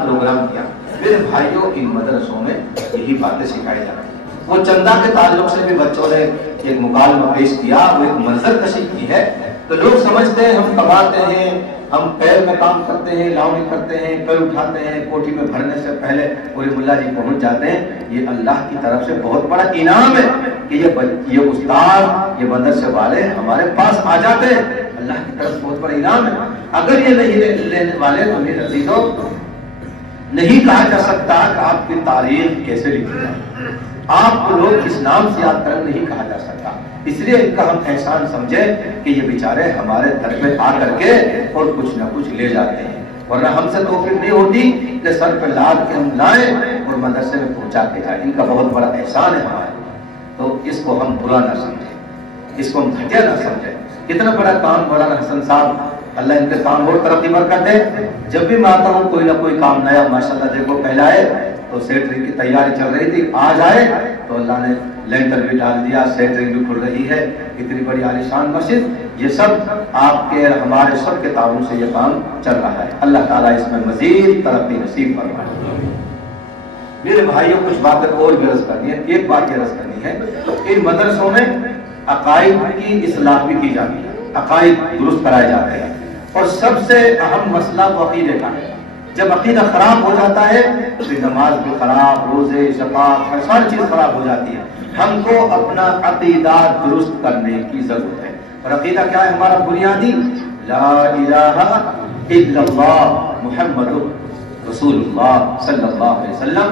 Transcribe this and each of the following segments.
Programme किया। मेरे भाइयों, इन मदरसों में यही बातें सिखाई जा रही है। वो चंदा के ताल्लुक से भी बच्चों ने एक मुकालमा पेश किया, वो एक मंजर कशी की है। तो लोग समझते हैं हम कमाते हैं, हम पैर में काम करते हैं, लावनी करते हैं, पैर उठाते हैं, कोठी में भरने से पहले पूरे मुल्ला जी पहुंच जाते हैं। ये अल्लाह की तरफ से बहुत बड़ा इनाम है कि ये उस्ताद, ये मदरसे वाले हमारे पास आ जाते हैं। अल्लाह की तरफ से बहुत बड़ा इनाम है। अगर ये नहीं लेने वाले तो मेरे अजीजों, नहीं कहा जा सकता कि आपकी तारीख कैसे लिखी जाए, आपको लोग किस नाम से याद करें, नहीं कहा जा सकता। इसलिए इनका हम एहसान समझे कि ये बेचारे हमारे दर पे आ करके और कुछ ना कुछ ले जाते हैं, वरना हमसे तौफीक नहीं होती कि सर पे लाद के हम लाएं और मदरसे में पहुंचा के जाए। इनका बहुत बड़ा एहसान है हमारे। तो इसको हम बुरा ना समझें, इसको हम घटिया ना समझें। कितना बड़ा काम मौलाना हसन साहब, अल्लाह इनके काम और तरक्की बरकत दे। जब भी मैं आता हूँ कोई ना कोई काम नया, माशाल्लाह देखो पहले आए तो सेंटरिंग की तैयारी चल रही थी, आज आए तो अल्लाह ने लेंटर भी डाल दिया, सेंटरिंग भी खुल रही है, इतनी बड़ी आलीशान मस्जिद। ये सब आपके हमारे सब के ताउन से ये काम चल रहा है। अल्लाह ताला इसमें मजीद तरक्की नसीब फरमाए। मेरे भाइयों, कुछ बातें और भी अर्ज करनी है। एक बात ये अर्ज करनी है, इन मदरसों में अकाइद की इस्लाह भी की जाती है, अकाइद दुरुस्त कराए जाते हैं। और सबसे अहम मसला वो अकीदे का है। जब अकीदा खराब हो जाता है तो फिर नमाज भी खराब, रोजे, ज़कात, सारी चीज खराब हो जाती है। हमको अपना अकीदा दुरुस्त करने की जरूरत है। और अकीदा क्या है हमारा बुनियादी? ला इलाहा इल्लल्लाह मुहम्मदुर रसूलुल्लाह सल्लल्लाहु अलैहि वसल्लम।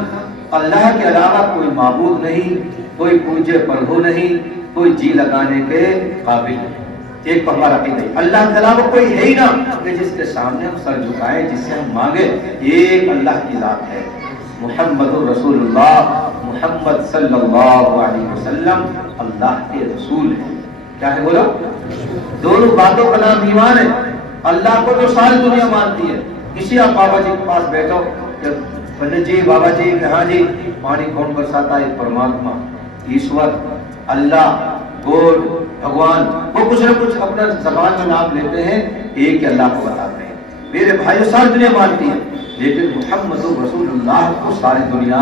अल्लाह के अलावा कोई माबूद नहीं, कोई पूज्य प्रभु नहीं, कोई जी लगाने के काबिल नहीं। एक हमारा अकीदा, अल्लाह के अलावा कोई है ही ना कि जिसके सामने हम सर झुकाएं, जिससे हम मांगे। एक अल्लाह की जात है, मुहम्मदुर रसूलुल्लाह, मुहम्मद सल्लल्लाहु अलैहि वसल्लम अल्लाह के रसूल है। क्या है बोलो? दोनों बातों का नाम ईमान है। अल्लाह को तो सारी दुनिया मानती है। किसी आप बाबा जी के पास बैठो, पंडित जी, बाबा जी, हाँ जी, पानी कौन बरसाता है? परमात्मा, ईश्वर, अल्लाह, गॉड, भगवान। वो कुछ ना कुछ अपना जबान में नाम लेते हैं, एक अल्लाह को बताते हैं। मेरे भाइयों, सारी दुनिया मानती है, लेकिन मुहम्मद रसूलुल्लाह को सारी दुनिया,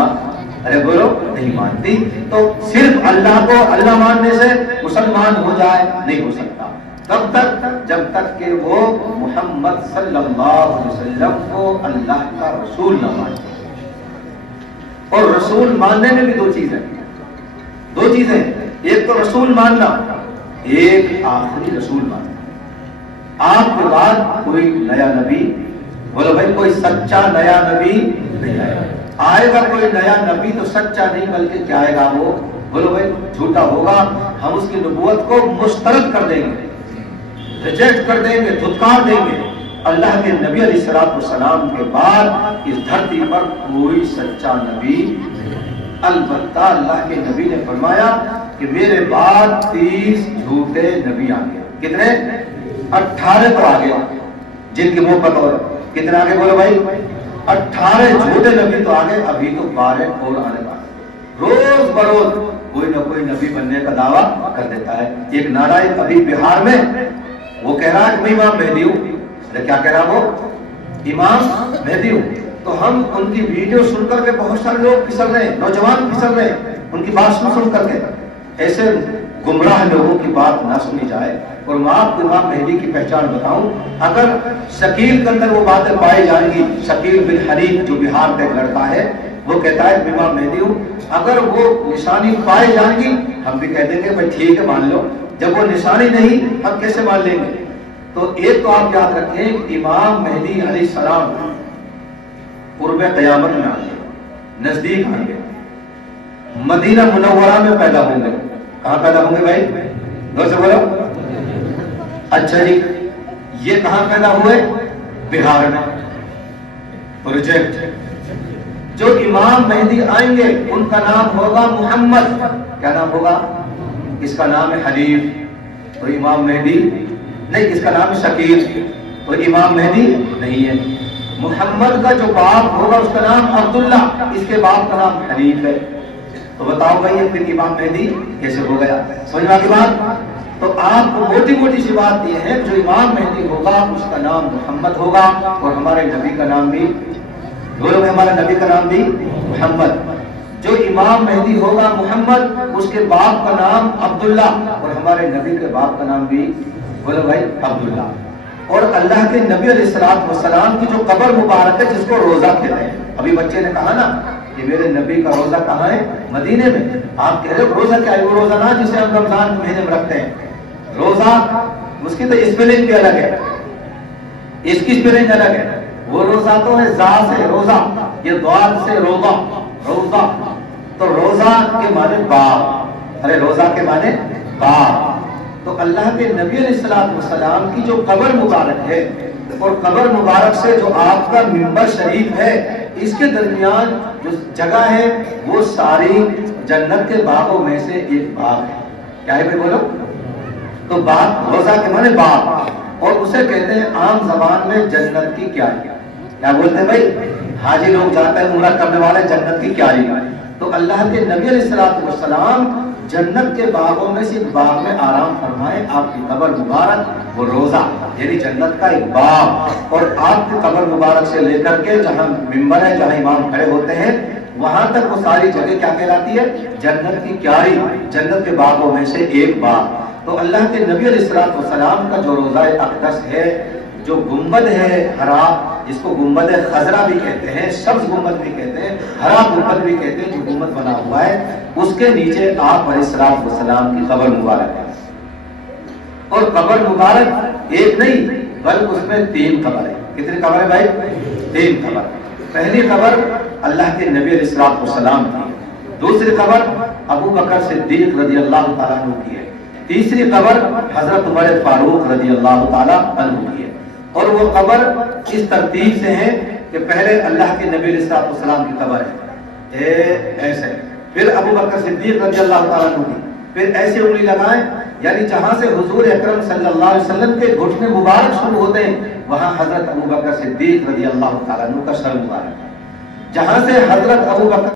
अरे बोलो, नहीं मानती। तो सिर्फ अल्लाह को अल्लाह मानने से मुसलमान हो जाए नहीं हो सकता। तब तक जब तक कि वो मुहम्मद सल्लल्लाहु अलैहि वसल्लम को अल्लाह का रसूल न माने। और रसूल मानने में भी दो चीजें, एक तो रसूल मानना, एक आखिरी रसूल मानना। आपके बाद कोई नया नबी, बोलो भाई, कोई सच्चा नया नबी नहीं आएगा। कोई नया नबी तो सच्चा नहीं बल्कि क्या आएगा वो, बोलो भाई, झूठा होगा। हम उसकी नबूवत को मुस्तरद कर देंगे, रिजेक्ट कर देंगे, धुतकार देंगे। अल्लाह के नबी अलैहिस्सलाम के बाद इस धरती पर कोई सच्चा नबी नहीं। अलबत्ता अल्लाह के नबी ने फरमाया कि मेरे बाद 30 झूठे नबी आ गए। कितने? 18 तो आ गए, जिनके मुंह पर और कितने आगे बोलो भाई? 18 झूठे नबी तो आ गए, अभी तो 12 और आने वाले। रोज बरोज कोई ना कोई नबी बनने का दावा कर देता है। एक नारायण अभी बिहार में वो कह रहा है कि मैं इमाम मेहदी हूँ। अरे क्या कह रहा वो? इमाम मेहदी हूँ। तो हम उनकी वीडियो सुनकर के बहुत सारे लोग फिसल रहे हैं, नौजवान फिसल रहे हैं, उनकी बात सुन करके। ऐसे गुमराह लोगों की बात ना सुनी जाए। और मैं आपको इमाम मेहदी की पहचान बताऊं, अगर शकील के अंदर वो बातें पाई जाएंगी, शकील बिन हनीफ जो बिहार का एक लड़का है, वो कहता है इमाम मेहदी हूं, अगर वो निशानी पाई जाएंगी हम भी कह देंगे भाई ठीक है मान लो। जब वो निशानी नहीं, हम कैसे मान लेंगे? तो एक तो आप याद रखें कि इमाम मेहदी अलैहिस्सलाम कुर्बे क़यामत में आएंगे, नजदीक आएंगे, मदीना मुनव्वरा में पैदा होंगे। कहां पैदा होंगे भाई? जोर से बोलो। अच्छा जी, ये कहां पैदा हुए? बिहार में। प्रोजेक्ट जो इमाम मेहदी आएंगे उनका नाम होगा मोहम्मद। क्या नाम होगा? इसका नाम है हनीफ, तो इमाम मेहदी नहीं। इसका नाम है शकील, तो इमाम मेहदी नहीं है। मोहम्मद का जो बाप होगा उसका नाम अब्दुल्ला, इसके बाप का नाम हनीफ है। तो बताओ भाई ये फिर इमाम मेहदी कैसे हो गया? समझ में आ गई बात? तो आपको मोटी मोटी सी बात यह है, जो इमाम मेहदी होगा उसका नाम मोहम्मद होगा और हमारे नबी का नाम भी। बोलो हमारे नबी का नाम भी मोहम्मद। जो इमाम मेहदी होगा मोहम्मद, उसके बाप का नाम अब्दुल्ला, और हमारे नबी के बाप का नाम भी बोलो भाई अब्दुल्ला। और अल्लाह के नबी अलैहिस्सलाम की जो कब्र मुबारक है जिसको रोजा कहते हैं, अभी बच्चे ने कहा ना कि मेरे नबी का रोजा कहाँ है, मदीने में। आप कह रहे हो रोजा क्या है? वो रोजा ना जिसे हम रमजान के महीने में रखते हैं, रोजा उसकी तो स्पेलिंग भी अलग है, इसकी स्पेलिंग अलग है। वो रोजा तो है जा से रोजा, ये द्वार से रोजा, रोजा तो रोजा के माने बाप, अरे रोजा के माने बाप। तो अल्लाह के नबी अलैहिस्सलाम की जो कब्र मुबारक है और कब्र मुबारक से जो आपका मिंबर शरीफ है, इसके दरमियान जो जगह है वो सारी जन्नत के बागों में से एक बाग है। क्या है भाई बोलो? तो बाग, रोजा के माने बाग, और उसे कहते हैं आम जबान में जन्नत की क्यारी। क्या बोलते हैं भाई? हाजी लोग जाते हैं उम्रा करने वाले, जन्नत की क्यारी। तो अल्लाह के नबी अलैहिस्सलाम जन्नत के बागों में से एक बाग में आराम फरमाए। आपकी कब्र मुबारक वो रोजा यानी जन्नत का एक बाग, और आपकी कब्र मुबारक से लेकर के जहां मिंबर है, जहां इमाम खड़े होते हैं, वहां तक वो सारी जगह क्या कहलाती है? जन्नत की क्यारी, जन्नत के बागों में से एक बाग। तो अल्लाह के नबी अलैहिस्सलाम का जो रोजा अक़दस है, जो गुंबद है हरा, जिसको गुंबद खजरा भी कहते हैं, सब्ज गुंबद भी कहते हैं, हरा गुंबद भी कहते हैं, जो गुंबद बना हुआ है, उसके नीचे आप अलैहिस्सलाम की कब्र मुबारक है। और कब्र मुबारक एक नहीं बल्कि उसमें 3 कब्र है। कितनी कब्र है भाई? 3 कब्र। पहली कब्र अल्लाह के नबी अलैहिस्सलाम की है, दूसरी कब्र अबू बकर सिद्दीक रज़ियल्लाहु ताला अन्हु की है, तीसरी कब्र हजरत उमर फारूक रज़ियल्लाहु ताला अन्हु की है। और वो कब्र इस तरतीब से है कि पहले अल्लाह के नबी अलैहिस्सलाम की कब्र है ऐसे, फिर अबू बकर सिद्दीक रज़ियल्लाहु ताला अन्हु की, फिर ऐसे उंगली लगाएं, यानी जहां से हुजूर अकरम सल्लल्लाहु अलैहि वसल्लम के घुटने मुबारक शुरू होते हैं वहां हजरत अबू बकर सिद्दीक रज़ियल्लाहु ताला अन्हु का सर मुबारक है। जहां से हजरत अबू बकर